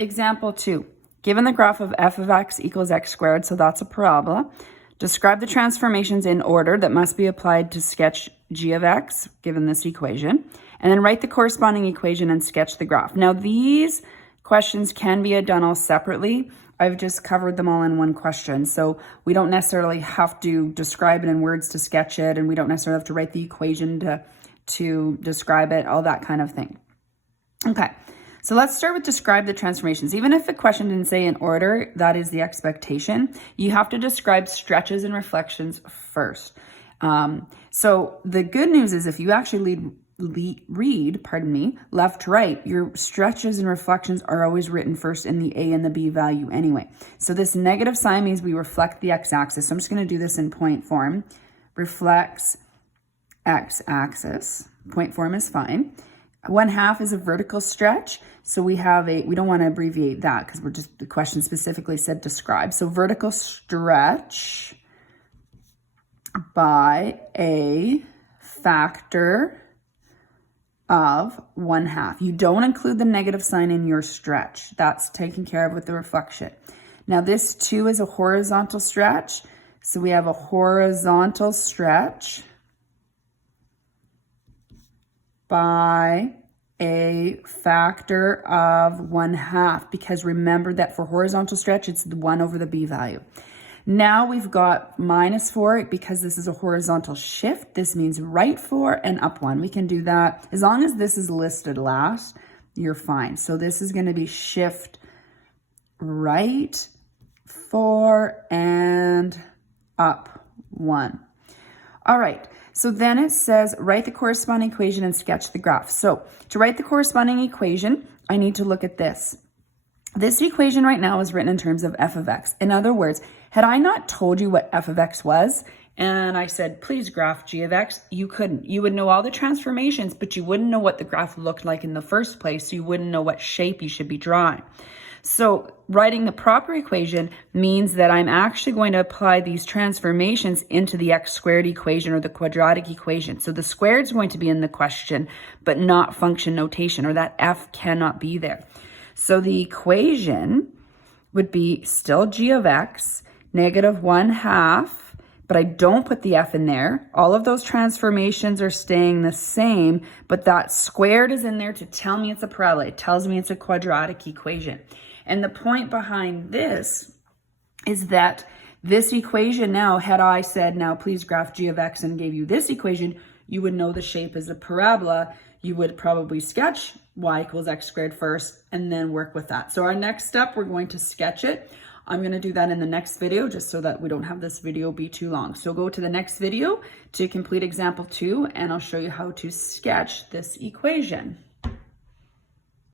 example 2. Given the graph of f of x equals x squared, so that's a parabola, describe the transformations in order that must be applied to sketch g of x, given this equation, and then write the corresponding equation and sketch the graph. Now, these questions can be done all separately. I've just covered them all in one question, so we don't necessarily have to describe it in words to sketch it, and we don't necessarily have to write the equation to describe it, all that kind of thing. Okay. So let's start with describe the transformations. Even if the question didn't say in order, that is the expectation. You have to describe stretches and reflections first. So the good news is if you actually read left to right, your stretches and reflections are always written first in the A and the B value anyway. So this negative sign means we reflect the x-axis. So I'm just going to do this in point form. Reflects x-axis. Point form is fine. 1/2 is a vertical stretch. So we don't want to abbreviate that because the question specifically said describe. So vertical stretch by a factor of 1/2. You don't include the negative sign in your stretch. That's taken care of with the reflection. Now this 2 is a horizontal stretch. So we have a horizontal stretch by a factor of 1/2, because remember that for horizontal stretch, it's the 1 over the B value. Now we've got -4 because this is a horizontal shift. This means right 4 and up 1. We can do that. As long as this is listed last, you're fine. So this is going to be shift right 4 and up 1. All right. So then it says, write the corresponding equation and sketch the graph. So to write the corresponding equation, I need to look at this. This equation right now is written in terms of f of x. In other words, had I not told you what f of x was, and I said, please graph g of x, you couldn't. You would know all the transformations, but you wouldn't know what the graph looked like in the first place. So you wouldn't know what shape you should be drawing. So writing the proper equation means that I'm actually going to apply these transformations into the x squared equation or the quadratic equation. So the squared is going to be in the question, but not function notation, or that f cannot be there. So the equation would be still g of x, -1/2, but I don't put the f in there. All of those transformations are staying the same, but that squared is in there to tell me it's a parabola. It tells me it's a quadratic equation. And the point behind this is that this equation now, had I said, now please graph g of x and gave you this equation, you would know the shape is a parabola. You would probably sketch y equals x squared first and then work with that. So our next step, we're going to sketch it. I'm going to do that in the next video just so that we don't have this video be too long. So go to the next video to complete example 2 and I'll show you how to sketch this equation.